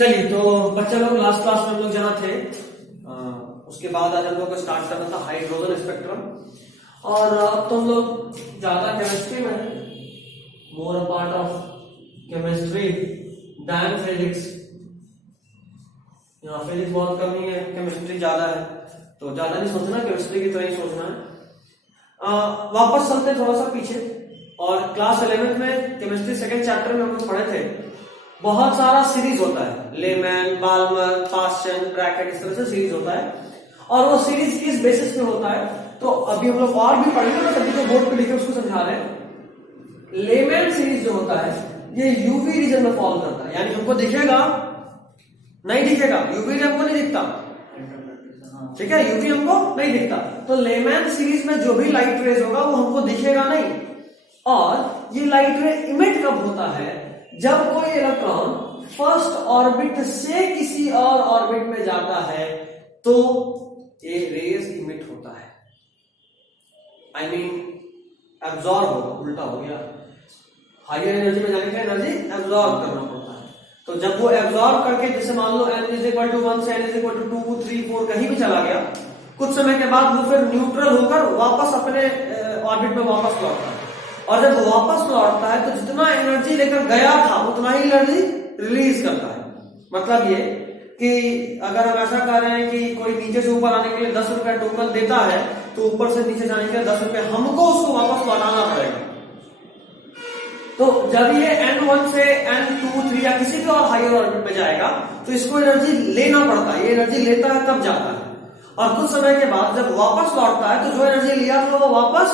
चलिए, तो बच्चे लोग लास्ट क्लास में हम लोग जहाँ थे उसके बाद आज हम लोग को स्टार्ट करना था हाइड्रोजन स्पेक्ट्रम। और अब तो हम लोग ज्यादा केमिस्ट्री में more a part of chemistry than physics. यहाँ फिजिक्स बहुत कम ही है, केमिस्ट्री ज्यादा है, तो ज्यादा नहीं सोचना, केमिस्ट्री की तरह ही सोचना है। वापस चलते थोड़ा सा पीछे, और क्लास 11th में केमिस्ट्री सेकेंड चैप्टर में हम लोग पढ़े थे बहुत सारा सीरीज होता है, लेमैन, बाल्मर, पास्चन, ब्रैकेट, इस तरह से सीरीज होता है। और वो सीरीज किस बेसिस पे होता है तो अभी हम लोग और भी पढ़ेंगे, बट अभी जो बोर्ड पे लिखे उसको समझा रहे हैं। लेमैन सीरीज जो होता है ये यूवी रीजन में फॉलो करता है, यानी हमको दिखेगा नहीं दिखेगा, यूवी रे हमको नहीं दिखता, ठीक है, यूवी हमको नहीं दिखता। तो लेमैन सीरीज में जो भी लाइट रेज होगा वो हमको दिखेगा नहीं। और ये लाइट रे इमिट कब होता है? जब कोई इलेक्ट्रॉन फर्स्ट ऑर्बिट से किसी और ऑर्बिट में जाता है तो ये रेज इमिट होता है, आई मीन एब्जॉर्ब होगा, उल्टा हो गया। हायर एनर्जी में जाने के लिए एनर्जी एब्जॉर्ब करना पड़ता है। तो जब वो एब्जॉर्ब करके, जैसे मान लो n = 1 से n = 2, 3, 4 कहीं भी चला गया, कुछ समय के बाद वो फिर न्यूट्रल होकर वापस अपने ऑर्बिट में वापस लौटता है। और जब वापस लौटता है तो जितना एनर्जी लेकर गया था उतना ही एनर्जी रिलीज करता है। मतलब ये कि अगर हम ऐसा कर रहे हैं कि कोई नीचे से ऊपर आने के लिए 10 रुपए टोकन देता है, तो ऊपर से नीचे जाने के लिए 10 रुपए हमको उसको वापस लौटाना पड़ेगा। तो जब ये n1 से n2, 3 या किसी भी और हायर ऑर्बिट में जाएगा तो इसको एनर्जी लेना पड़ता है, ये एनर्जी लेता है तब जाता है। और कुछ समय के बाद जब वापस लौटता है तो जो एनर्जी लिया था वो वापस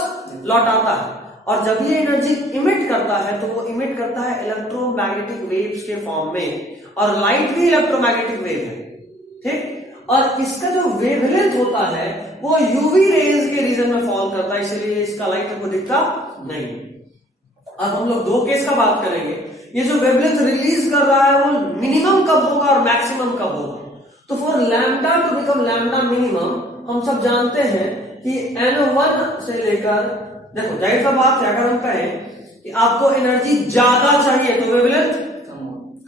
लौटाता है। और जब ये एनर्जी इमिट करता है तो वो इमिट करता है इलेक्ट्रोमैग्नेटिक वेव्स के फॉर्म में, और लाइट भी इलेक्ट्रोमैग्नेटिक वेव है, ठीक। और इसका जो वेवलेंथ होता है वो यूवी रेज के रीजन में फॉल करता है, इसलिए इसका लाइट हमको दिखता नहीं। अब हम लोग दो केस का बात करेंगे। ये जो वेवलेंथ रिलीज कर रहा है वो मिनिमम कब होगा और मैक्सिमम कब होगा? तो for lambda two become lambda minimum हम सब जानते हैं कि n1 से लेकर, देखो जाहिर सा बात है, अगर हम कहें कि आपको एनर्जी ज्यादा चाहिए तो वेवलेंथ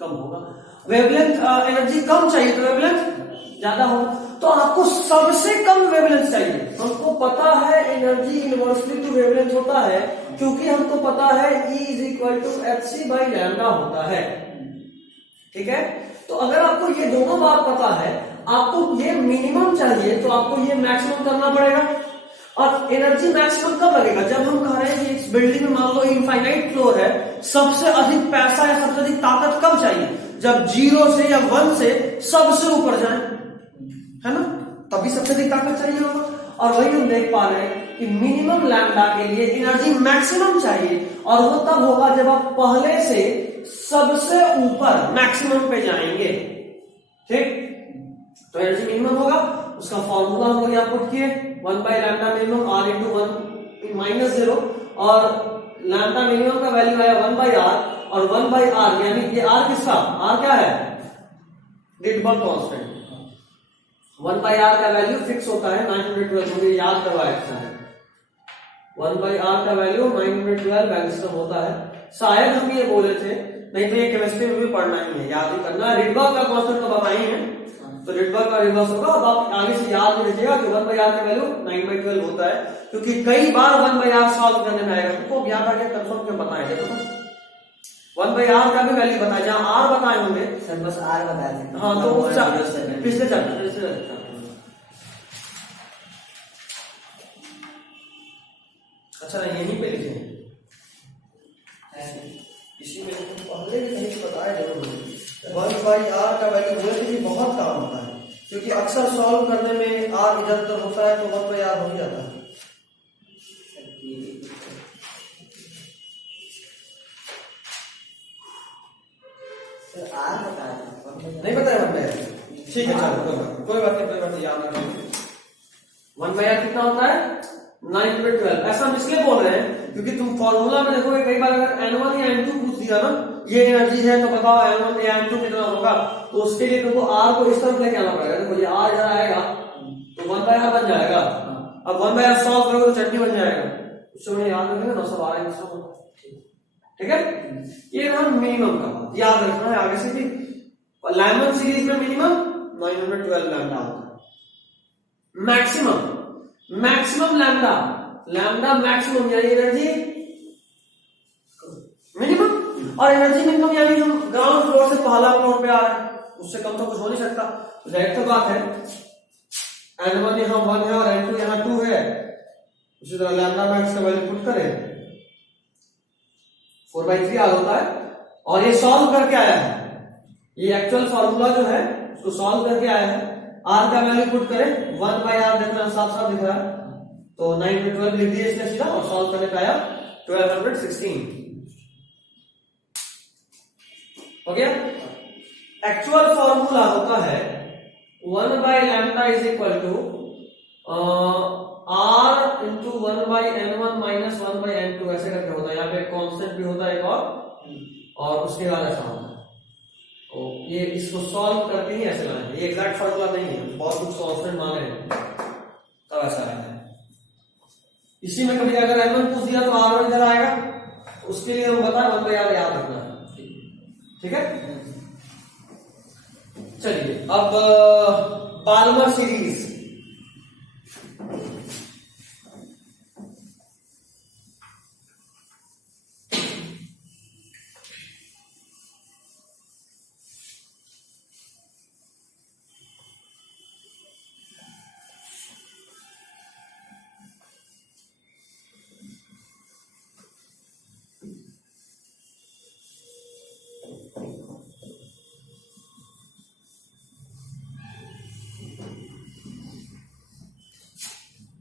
कम होगा, वेवलेंथ एनर्जी कम चाहिए तो वेवलेंथ ज्यादा होगा। तो आपको सबसे कम वेवलेंथ चाहिए। हमको पता है एनर्जी इनवर्सली टू वेवलेंथ होता है, क्योंकि हमको पता है E = hc/λ होता है, ठीक है। तो अगर आपको ये दोनों बात पता है, आपको ये मिनिमम चाहिए तो आपको ये मैक्सिमम करना पड़ेगा। और एनर्जी मैक्सिमम कब लगेगा? जब हम कह रहे हैं कि इस बिल्डिंग में मान लो इनफाइनाइट फ्लोर है, सबसे अधिक पैसा या सबसे अधिक ताकत कब चाहिए? जब 0 से या 1 से सबसे ऊपर जाए, है ना, तभी सबसे अधिक ताकत चाहिए होगा। और वही हम देख पा रहे हैं कि मिनिमम लैम्डा के लिए एनर्जी मैक्सिमम चाहिए, और वो तब होगा जब आप पहले से सबसे ऊपर मैक्सिमम पे जाएंगे, ठीक। तो एनर्जी मिनिमम होगा, उसका फॉर्मूला हम लोग यहाँ पुट किए, 1/λ मिनिमम r × -0, और लैम्डा मिनिमम का वैल्यू आया 1/r, और 1/r यानी ये r किसका, r क्या है, रिडबर्ग कांस्टेंट। 1/r का वैल्यू फिक्स होता है 912, मुझे याद करवाया है। 1/r का वैल्यू 912 एंगस्ट्रॉम होता है, शायद हम ये बोले थे, नहीं तो ये केमिस्ट्री में भी पढ़ना ही है, याद ही करना है। रिडबर्ग का कांस्टेंट तो बताई है, तो रिडबर्ग का रिवर्स होगा। अब आप आगे से याद रखिएगा कि 1/r का वैल्यू 9/12 होता है, क्योंकि कई बार 1/r सॉल्व करने में आएगा। तुमको याद आ गया, कंफर्म क्यों बताए, देखो 1/r का भी वैल्यू बताया, जहां r बताए होंगे सर बस r बता दें। हाँ, तो पिछले चैप्टर अच्छा यहीं पे लिखे, इसी में पहले भी कहीं बताया जरूर 1/r का वैल्यू वैसे भी बहुत काम होता है, क्योंकि अक्सर सॉल्व करने में r इधर उधर होता है तो 1/r हो जाता है। r बता दें, नहीं बताया 1/r, ठीक है, चलो कोई बात नहीं, याद रखिए। 1/r कितना होता है, 9/12। ऐसा हम इसलिए बोल रहे हैं क्योंकि तुम फॉर्मूला में देखोगे कई बार अगर n1 या n2 पूछ दिया ना, ये एनर्जी है तो बताओ n1 या n2 कितना होगा, तो उसके लिए तुमको r को इस तरफ लेके आना पड़ेगा। देखो ये r इधर आएगा तो 1/r बन जाएगा। अब 1/r सॉल्व करोगे तो चटनी बन जाएगा, उस समय याद रखेंगे ना, सब r, ठीक है। ये हम मिनिमम का बात याद रखना है, आगे से भी लाइमन सीरीज में मिनिमम 912 लैम्डा होता है। मैक्सिमम लैम्डा, लैम्डा मैक्सिमम यानी एनर्जी मिनिमम, और एनर्जी मिनिमम यानी हम ग्राउंड फ्लोर से पहला फ्लोर पे आ रहे हैं, उससे कम तो कुछ हो नहीं सकता। तो जाहिर तो बात है n1 यहाँ 1 है और n2 यहाँ 2 है, उसी तरह लैम्डा मैक्स का वैल्यू पुट करें 4/3 आर होता है। और ये सॉल्व करके आया है, ये एक्चुअल फॉर्मूला जो है उसको सॉल्व करके आया है। आर का वैल्यू पुट करें 1/r, देखना साफ साफ दिख रहा है, तो 9 में 12 लिख दिए इसने सीधा, और सॉल्व करने पे आया 1216 हो गया। एक्चुअल फॉर्मूला होता है 1/λ is equal to r into 1/n1 minus 1/n2, ऐसे करके होता है। यहाँ पे कांस्टेंट भी होता है एक और उसके बाद ऐसा होता है। तो ये इसको सॉल्व करके ही ऐसे लाना है, ये एग्जैक्ट फॉर्मूला नहीं है, बहुत कुछ कांस्टेंट माने हैं तब ऐसा रहता है। इसी में कभी अगर n1 पूछ दिया तो r1 इधर आएगा, उसके लिए हम बताएं 1/r याद रखना है, ठीक है। चलिए अब Balmer series,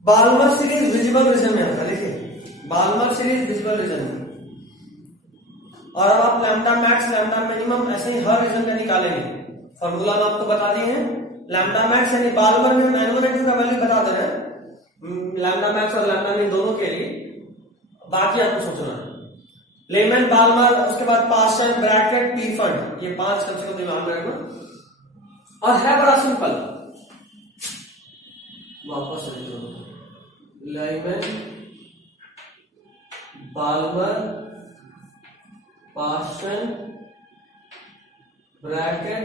Balmer series visible region में आता है, देखिए बाल्मर सीरीज विजिबल रीजन में, और अब आप लैम्डा मैक्स लैम्डा मिनिमम ऐसे ही हर रीजन में निकालेंगे। फॉर्मूला हम आपको बता दिए हैं, लैम्डा मैक्स यानी बाल्मर में हम n1 n2 का वैल्यू बता दे रहे हैं, लैम्डा मैक्स और लैम्डा मिन दोनों के लिए, बाकी आपको सोचना है। लेमन बाल्मर, उसके बाद पास्टन ब्रैकेट पी फंड, ये 5 कम से कम दिमाग में रखना। और है बड़ा सिंपल, वापस Lyman Balmer Paschen bracket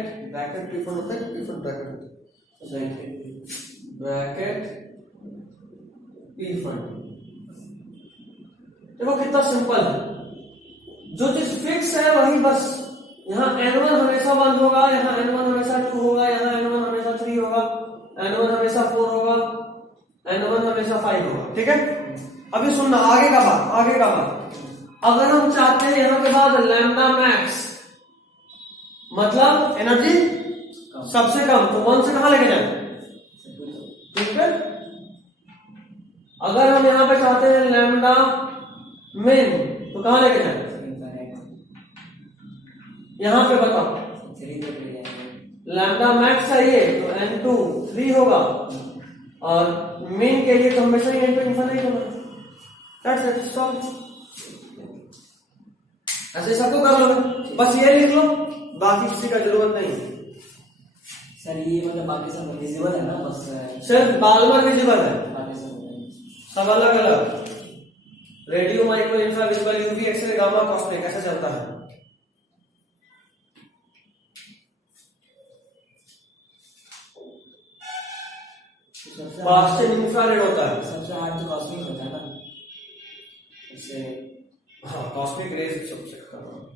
Pfund होता है, Pfund bracket Pfund. देखो कितना सिंपल है, जो चीज फिक्स है वही बस, यहाँ n1 हमेशा 1 होगा, यहाँ n1 हमेशा 2 होगा, यहाँ n1 हमेशा 3 होगा, n1 हमेशा 4 होगा, n1 हमेशा 5 होगा, ठीक है। अभी सुनना आगे का बात, अगर हम चाहते हैं यहाँ के बाद लैम्डा मैक्स मतलब एनर्जी सबसे कम, तो 1 से कहां लेके जाए, ठीक है। अगर हम यहाँ पे चाहते हैं लैम्डा मिन, तो कहां लेके जाए, यहां पे बताओ, लैम्डा मैक्स चाहिए तो n2 3 होगा, और मिन के लिए तो हमेशा ही n2 इनफिनिट होगा। That's it, solve. ऐसे सबको कर लो, बस ये लिख लो, बाकी किसी का जरूरत नहीं। सर ये मतलब बाकी सब विजिबल है ना, बस सिर्फ बाल्मर विजिबल है, बाकी सब अलग अलग, radio micro infra visible UV X-ray gamma cosmic ऐसा चलता है। पास्टन इंफ्रारेड होता है, सबसे हार्ड तो कॉस्मिक होता है ना, उससे हाँ कॉस्मिक रेज सबसे खतरनाक।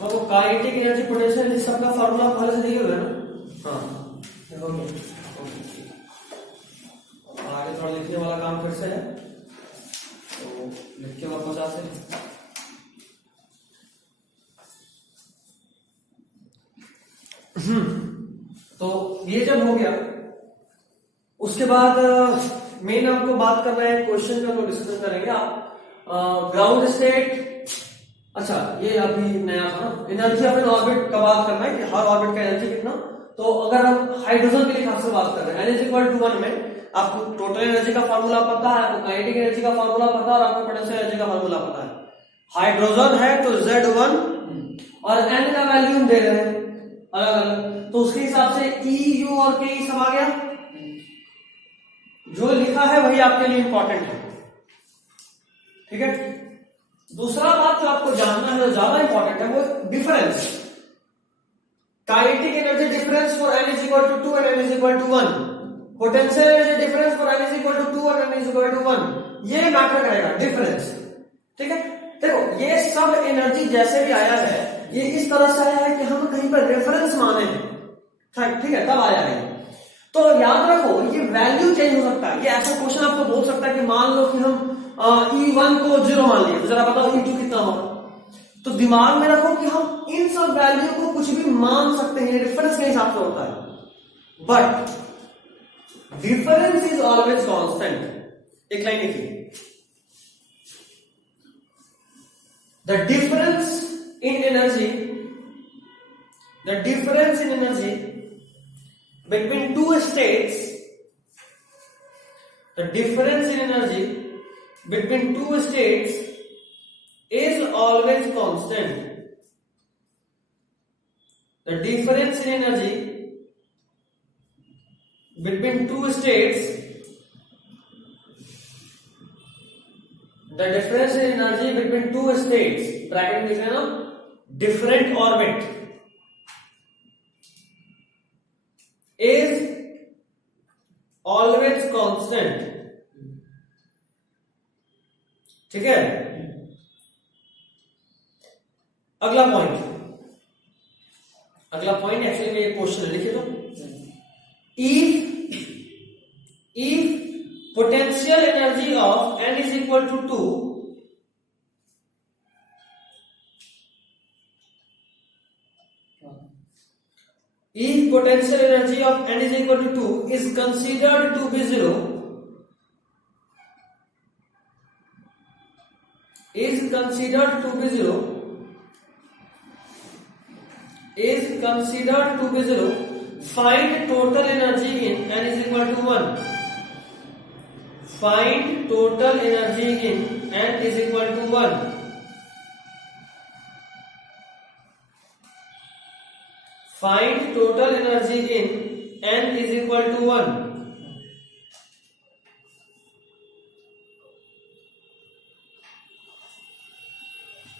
वो काइनेटिक एनर्जी पोटेंशियल इस सब का फार्मूला पहले से दिया हुआ है ना। हाँ ओके, आगे थोड़ा लिखने वाला काम फिर से है, तो लिख के वापस आते हैं। तो ये जब हो गया, उसके बाद मेन आपको बात करना है क्वेश्चन पे, हम डिस्कशन करेंगे। आप ग्राउंड स्टेट, अच्छा ये अभी नया था ना, एनर्जी ऑफ एन ऑर्बिट का बात करना है कि हर ऑर्बिट का एनर्जी कितना। तो अगर हम हाइड्रोजन के लिए खास से बात कर रहे हैं, एन इज इक्वल टू 1 में आपको टोटल एनर्जी का फार्मूला पता है, आपको काइनेटिक एनर्जी का फार्मूला पता है और आपको पोटेंशियल एनर्जी का फार्मूला पता है। हाइड्रोजन है तो Z1 और N का वैल्यू दे रहे हैं अलग अलग, तो उसके हिसाब से E, U और K सब आ गया। जो लिखा है वही आपके लिए इंपॉर्टेंट है, ठीक है। दूसरा बात जो आपको जानना है, जो ज्यादा इंपॉर्टेंट है, वो difference, kinetic energy difference for N is equal to 2 and N is equal to 1, potential energy difference for N is equal to 2 और N इज इक्वल टू 1, ये मैटर करेगा डिफरेंस, ठीक है। देखो ये सब एनर्जी जैसे भी आया है, ये इस तरह से आया है कि हम कहीं पर रेफरेंस माने, ठीक है, तब आया है। तो याद रखो ये वैल्यू चेंज हो सकता है। ये ऐसा क्वेश्चन आपको बोल सकता है कि मान लो कि हम E1 को 0 मान लिए, तो जरा बताओ E2 कितना होगा। तो दिमाग में रखो कि हम इन सब वैल्यू को कुछ भी मान सकते हैं, रेफरेंस के हिसाब से होता है, but difference is always constant. एक लाइन लिखिए, the difference in energy between two states, the difference in energy between two states is always constant. The difference in energy between two states, the difference in energy between two states, bracket में लिख रहे हैं ना, different orbit, is always constant, ठीक है। अगला point actually में ये क्वेश्चन है, लिखिए तो, if potential energy of N is equal to 2, if potential energy of N is equal to 2 is considered to be 0, find total energy in N is equal to 1. Find total energy in N is equal to 1. Find total energy in N is equal to 1.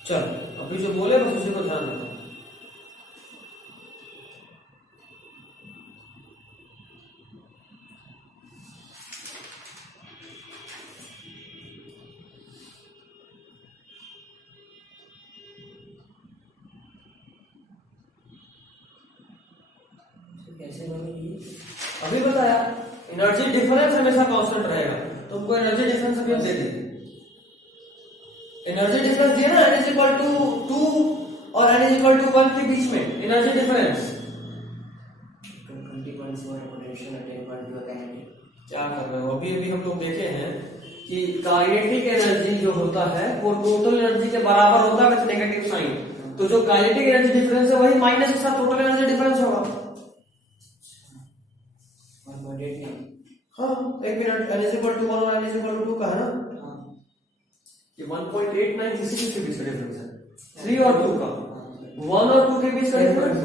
चलो अभी जो बोले बस उसी को ध्यान रखो। कैसे बनेगी? अभी बताया एनर्जी डिफरेंस हमेशा कांस्टेंट रहेगा, तुमको एनर्जी डिफरेंस अभी हम दे देंगे। एनर्जी डिफरेंस दिया ना, n इज इक्वल टू 2 और n इज इक्वल टू 1 के बीच में एनर्जी डिफरेंस 20.4 पोटेंशियल और 10.2 काइनेटिक। क्या कर रहे हो? अभी हम लोग देखे हैं कि काइनेटिक एनर्जी जो होता है वो टोटल एनर्जी के बराबर होता है विद नेगेटिव साइन। तो जो काइनेटिक एनर्जी डिफरेंस है वही माइनस के साथ टोटल एनर्जी डिफरेंस होगा। हाँ, एक minute, n is equal to 1 और n इज इक्वल टू 2 का है ना, ये 1.89 किसी के बीच का डिफरेंस है, 3 और 2 का, 1 और 2 के बीच का डिफरेंस।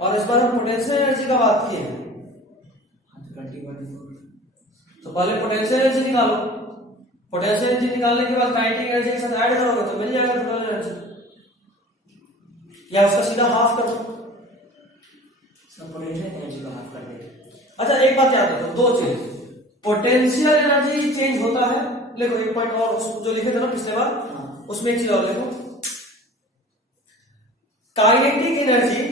और इस बार हम पोटेंशियल एनर्जी का बात किए हैं, तो पहले पोटेंशियल एनर्जी निकालो, पोटेंशियल एनर्जी निकालने के बाद काइनेटिक एनर्जी के साथ ऐड करोगे तो मिल जाएगा टोटल एनर्जी, या उसका सीधा हाफ कर दो। पोटेंशियल एनर्जी का हाफ कर देंगे। अच्छा एक बात याद रखो, दो चीज, पोटेंशियल एनर्जी चेंज होता है, देखो एक पॉइंट और जो लिखे थे ना पिछले बार, उसमें एक चीज और देखो, kinetic energy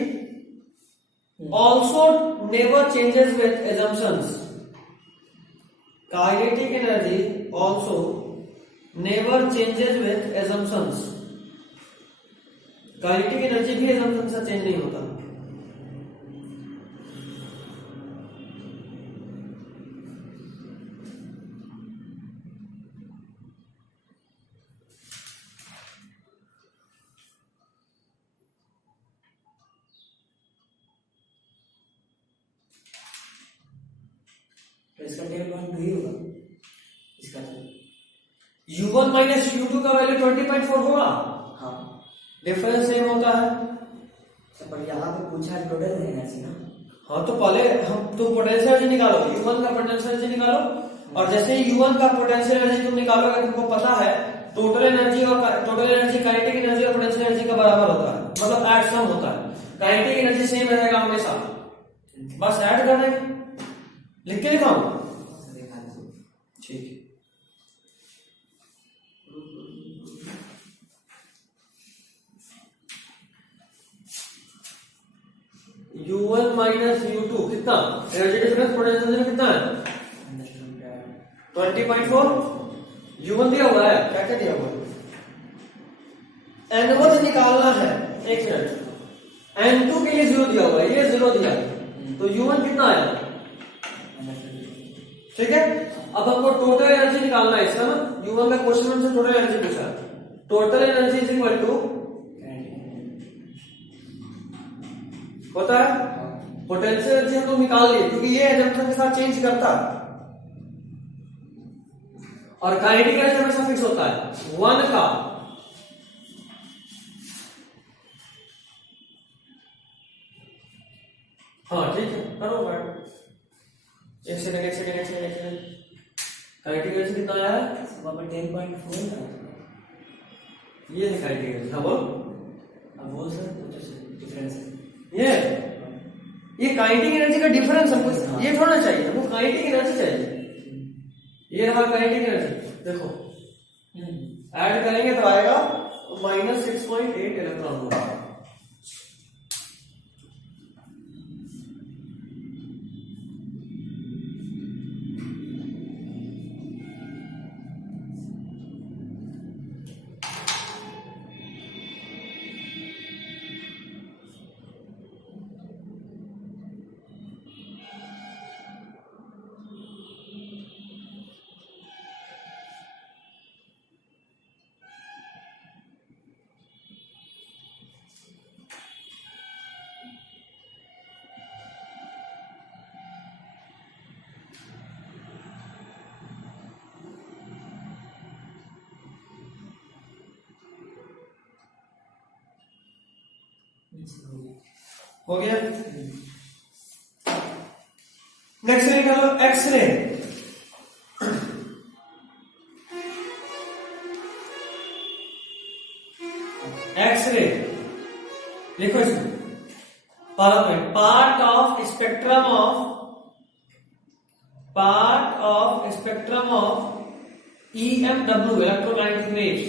also never changes with assumptions. Kinetic energy also never changes with assumptions. Kinetic energy भी एकदम से चेंज नहीं होता। तो इसका टेबल 1 2 ही होगा इसका तो। U1 माइनस U2 का वैल्यू 20.4 होगा। हाँ डिफरेंस सेम होता है। तो पर यहाँ पे पूछा है टोटल एनर्जी ना। हाँ तो पहले हम तुम पोटेंशियल एनर्जी निकालो, U1 का पोटेंशियल एनर्जी निकालो, और जैसे ही U1 का पोटेंशियल एनर्जी तुम निकालोगे तुमको पता है टोटल एनर्जी काइनेटिक एनर्जी और पोटेंशियल एनर्जी का बराबर होता है, मतलब ऐड सम होता है। काइनेटिक एनर्जी सेम रहेगा हमेशा, बस ऐड कर देंगे। लिख के दिखाऊं? दिखा दीजिए। ठीक है। U1 माइनस U2 कितना एनर्जी डिफरेंस पोटेंशियल एनर्जी कितना है? 20.4। U1 दिया हुआ है, क्या क्या दिया हुआ है? N1 निकालना है, एक मिनट। N2 के लिए 0 दिया हुआ है, ये 0 दिया है, तो U1 कितना आया? ठीक है। अब हमको टोटल एनर्जी निकालना है इसका ना। U1 का क्वेश्चन हमसे टोटल एनर्जी पूछा है। Total energy is equal to होता है पोटेंशियल एनर्जी हम लोग निकाल लिए, क्योंकि ये एजम्पशन के साथ चेंज करता है, और काइनेटिक एनर्जी हमेशा फिक्स होता है 1 का। हाँ ठीक है, करो बैठ। एक सेकंड। काइनेटिक एनर्जी कितना आया है? वहाँ पर 10.4 था। ये है काइनेटिक एनर्जी। हाँ बोल। अब वो सर डिफरेंस है ये काइनेटिक एनर्जी का डिफरेंस हमको ये थोड़ा चाहिए, हमको काइनेटिक एनर्जी चाहिए। ये रहा काइनेटिक एनर्जी, देखो ऐड करेंगे तो आएगा -6.8 इलेक्ट्रॉन वोल्ट। हो गया। नेक्स्ट निकालो एक्सरे। एक्सरे लिखो इसमें part of spectrum of EMW electromagnetic waves.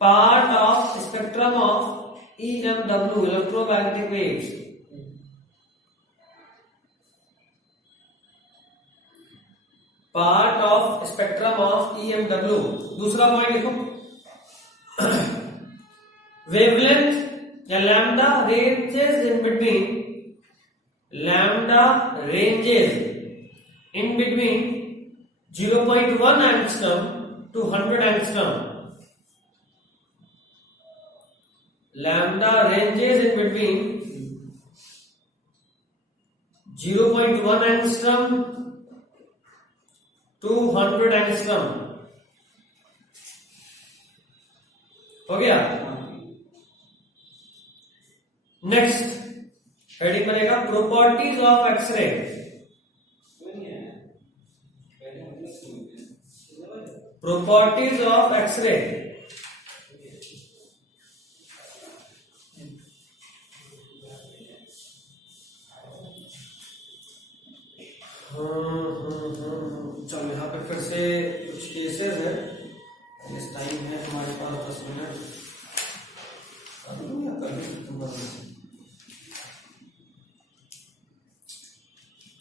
Part of spectrum of EMW electromagnetic waves। Part of spectrum of EMW। दूसरा पॉइंट लिखो वेवलेंथ या lambda ranges in between 0.1 angstrom to 100 angstrom। lambda ranges in between 0.1 angstrom to 100 angstrom। हो गया। Next heading बनेगा properties of X-ray. Properties of X-ray. चलो यहाँ पे फिर से कुछ केसेस है, इस टाइम है हमारे पास 10 मिनट।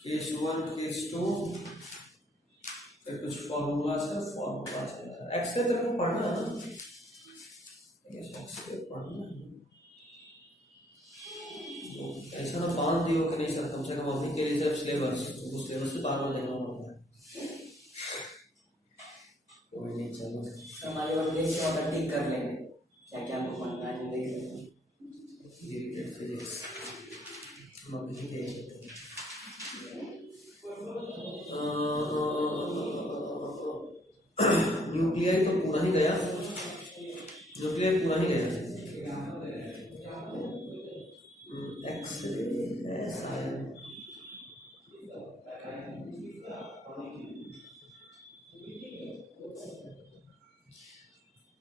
केस 1 केस 2 फिर कुछ फॉर्मूला से एक्सरे तेरे को पढ़ना है ना। तो ऐसा ना बांध दियो कि नहीं सर, कम से कम अभी के लिए जब सिलेबस तो उस सिलेबस से बाहर हो जाएगा होता है। कोई नहीं, चलो सर हमारे वक्त देख के ऑर्डर टिक कर लेंगे, क्या क्या आपको पढ़ना है देख लेते हैं। इरिटेट फिजिक्स हम अभी ही देख लेते हैं। न्यूक्लियर तो पूरा ही गया, न्यूक्लियर पूरा ही गया। एक्सरे है शायद,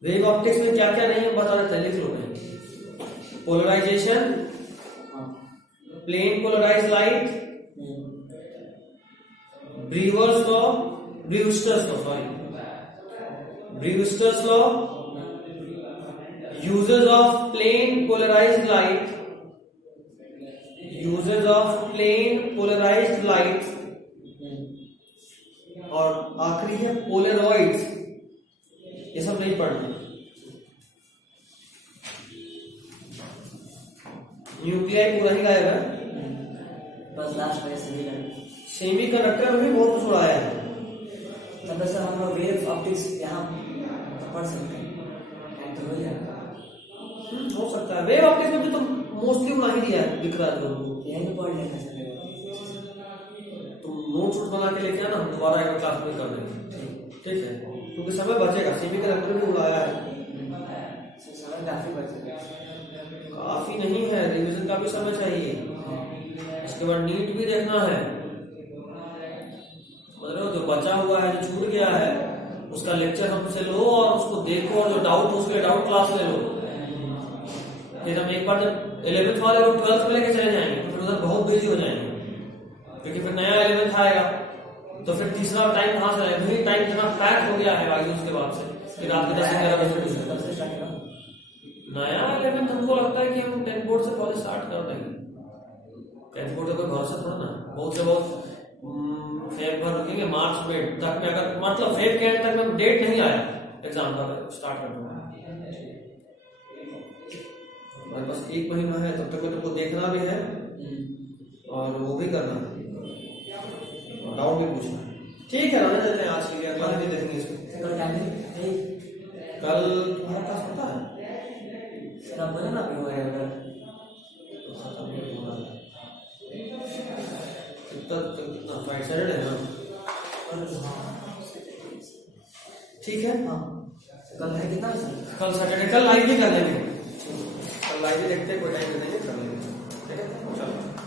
वेव ऑप्टिक्स में क्या क्या नहीं है बता रहे थे, लिख लो भाई। Polarization, plane polarized light, Brewer's law, Brewster's law, sorry Brewster's law, uses of plane polarized light, uses of plane polarized light, और आखिरी है पोलरॉइड्स। ये सब नहीं पढ़ना। न्यूक्लियर पूरा ही गायब है, बस लास्ट में सेमीकंडक्टर में भी बहुत कुछ उड़ाया है। तब सर हम लोग वेव ऑप्टिक्स यहाँ पढ़ सकते हैं तो हो जाएगा। हो सकता है, वेव ऑप्टिक्स में भी तो मोस्टली उड़ा ही दिया है, दिख रहा है लोगों यही तो पढ़ लेना सर। तुम नोट्स बना के लेके आना, हम दोबारा एक क्लास में कर देंगे, ठीक है? क्योंकि समय बचेगा, सेमीकंडक्टर भी उड़ाया है। समय काफी बचेगा, काफी नहीं है, रिवीजन का भी समय चाहिए। इसके बाद नीट भी देखना है, मतलब जो बचा हुआ है, जो छूट गया है, उसका लेक्चर हमसे लो और उसको देखो, और जो डाउट उसके डाउट क्लास ले लो। फिर हम एक बार जब 11th वाले को 12th में लेके चले जाएंगे तो फिर उधर बहुत बिजी हो जाएंगे, क्योंकि फिर नया 11th आएगा तो फिर तीसरा टाइम कहाँ से आएगा? वही टाइम इतना पैक हो गया है आईयूज के बाद से कि रात के 10-11 बजे नया 11th। हमको लगता है कि हम 10th बोर्ड से कॉलेज स्टार्ट कर देंगे। 10th बोर्ड का कोई भरोसा थोड़ा ना, बहुत से बहुत फेब भर रुकेंगे, मार्च में तक में, अगर मतलब फेब के एंड तक में डेट नहीं आया एग्जाम का स्टार्ट कर दूंगा। हमारे पास 1 महीना है, तब तक तुमको देखना भी है और वो भी करना है, डाउट भी पूछना है। ठीक है, रहने देते हैं आज के लिए, अगला दिन देखेंगे इसको। कल तुम्हारा पास होता है सर, आप बोले ना अभी हो जाएगा कितना फ्राइडे सैटरडे है ना? ठीक है, हाँ कल है कितना सर? कल सैटरडे, कल लाइव भी कर लेंगे, कल लाइव भी देखते हैं, कोई टाइम देंगे कर लेंगे, ठीक है? चलो।